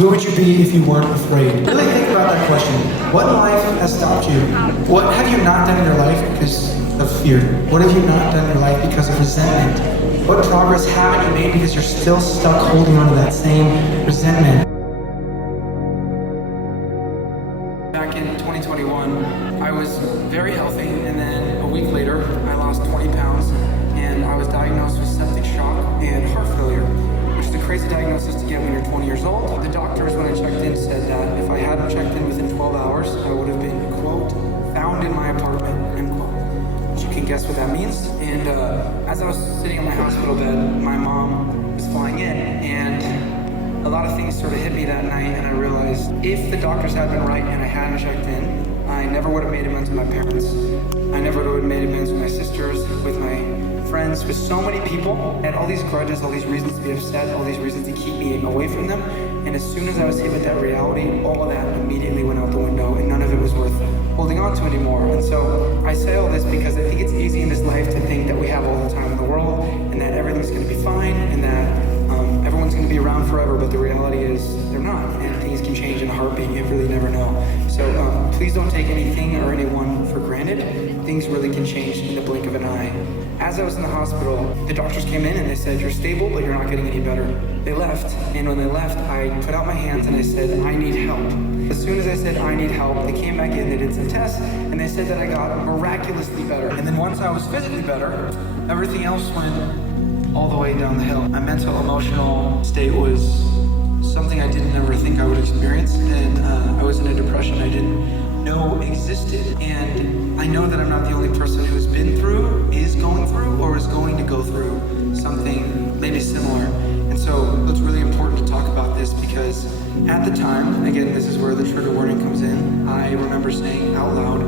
Who would you be if you weren't afraid? Really think about that question. What in life has stopped you? What have you not done in your life because of fear? What have you not done in your life because of resentment? What progress haven't you made because you're still stuck holding on to that same resentment? Back in 2021, I was very healthy, and then a week later, I lost 20 pounds, and I was diagnosed with septic shock and heart failure, which is a crazy diagnosis to get when you're 20 years old. The doctors, when I checked in, said that if I hadn't checked in within 12 hours, I would have been, quote, found in my apartment, end quote. Which you can guess what that means. And as I was sitting on my hospital bed, my mom was flying in, and a lot of things sort of hit me that night, and I realized if the doctors had been right and I hadn't checked in, I never would have made amends with my parents. I never would have made amends with my sisters, with my friends, with so many people. I had all these grudges, all these reasons to be upset, all these reasons to keep me away from them. And as soon as I was hit with that reality, all of that immediately went out the window, and none of it was worth holding on to anymore. And so I say all this because I think it's easy in this life to think that we have all the time in the world, and that everything's going to be fine, and that everyone's going to be around forever, but the reality is they're not, and things can change in a heartbeat. You really never know. So please don't take anything or anyone for granted. Things really can change in the blink of an eye. As I was in the hospital, the doctors came in and they said, you're stable, but you're not getting any better. They left, and when they left, I put out my hands and I said, I need help. As soon as I said, I need help, they came back in, they did some tests, and they said that I got miraculously better. And then once I was physically better, everything else went all the way down the hill. My mental, emotional state was something I didn't ever think I would experience, and I was in a depression I didn't know existed. And I know that I'm not the only person who's been through, is going through, or is going to go through something maybe similar. And so it's really important to talk about this because at the time, again, this is where the trigger warning comes in, I remember saying out loud,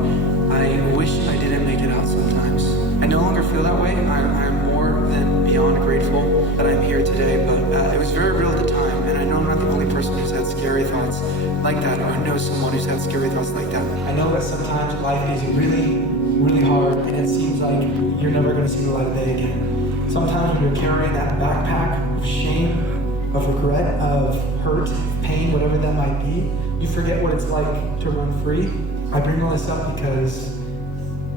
I wish I didn't make it out sometimes. I no longer feel that way. I'm more than beyond grateful that I'm here today, but it was very real at the time, and I know I'm not the only person who's had scary thoughts like that, or I know someone who's had scary thoughts like that. I know that sometimes life is really, really hard, and it seems like you're never going to see the light of day again. Sometimes when you're carrying that backpack of shame, of regret, of hurt, pain, whatever that might be, you forget what it's like to run free. I bring all this up because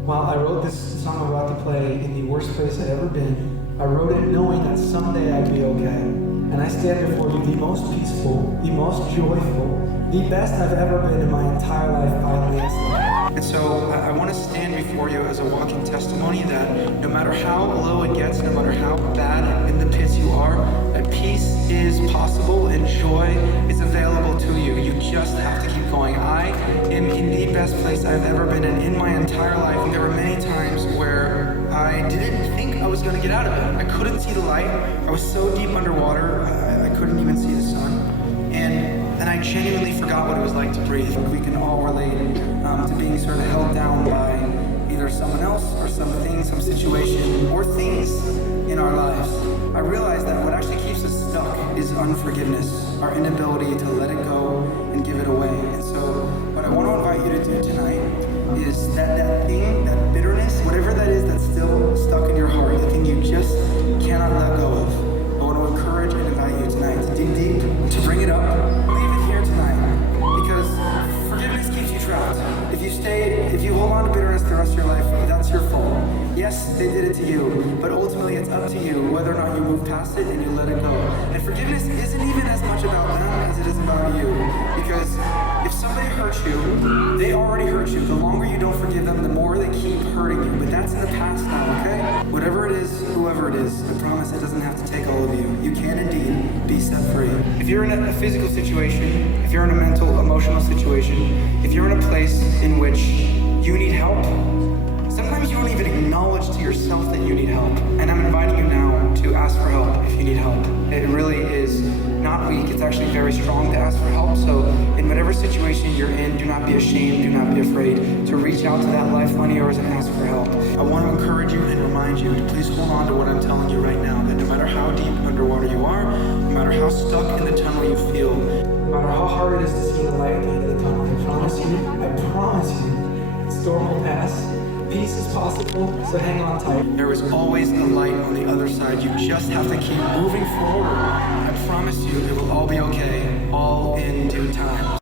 while I wrote this song I'm about to play in the worst place I'd ever been, I wrote it knowing that someday I'd be okay. And I stand before you the most peaceful, the most joyful, the best I've ever been in my entire life by a landslide. And so I want to stand before you as a walking testimony that no matter how low it gets, no matter how bad in the pits you are, that peace is possible and joy is available to you. You just have to keep going. I am in the best place I've ever been in my entire life. And there were many times where I didn't think I was going to get out of it. I couldn't see the light. I was so deep underwater, I couldn't even see the sun. And I genuinely forgot what it was like to breathe. We can all relate to being sort of held down by either someone else or something, some situation, or things in our lives. I realized that what actually keeps us stuck is unforgiveness, our inability to let it go and give it away. And so what I want to invite you to do tonight is that thing, that bitterness, whatever that is that's still stuck in your heart, the thing you just cannot let go of. I want to encourage and invite you tonight to dig deep, to bring it up, leave it here tonight, because forgiveness keeps you trapped. If you hold on to bitterness the rest of your life, that's your fault. Yes, they did it to you, but ultimately it's up to you whether or not you move past it and you let it go. And forgiveness isn't even as much about them as it is about you, because if somebody hurts you, they already hurt you. The longer you don't forgive them, the more they keep hurting you. But that's in the past now, okay? Whatever it is, whoever it is, I promise it doesn't have to take all of you. You can indeed be set free. If you're in a physical situation, if you're in a mental, emotional situation, if you're in a place in which you need help, sometimes you don't even acknowledge to yourself that you need help. And I'm inviting you now to ask for help if you need help. It really is not weak, it's actually very strong to ask for help. So in whatever situation you're in, do not be ashamed, do not be afraid to reach out to that lifeline of yours and ask for help. I want to encourage you and remind you to please hold on to what I'm telling you right now, that no matter how deep underwater you are, no matter how stuck in the tunnel you feel, no matter how hard it is to see the light at the end of the tunnel, I promise you, the storm will pass. Peace is possible, so hang on tight. There is always a light on the other side. You just have to keep moving forward. I promise you, it will all be okay. All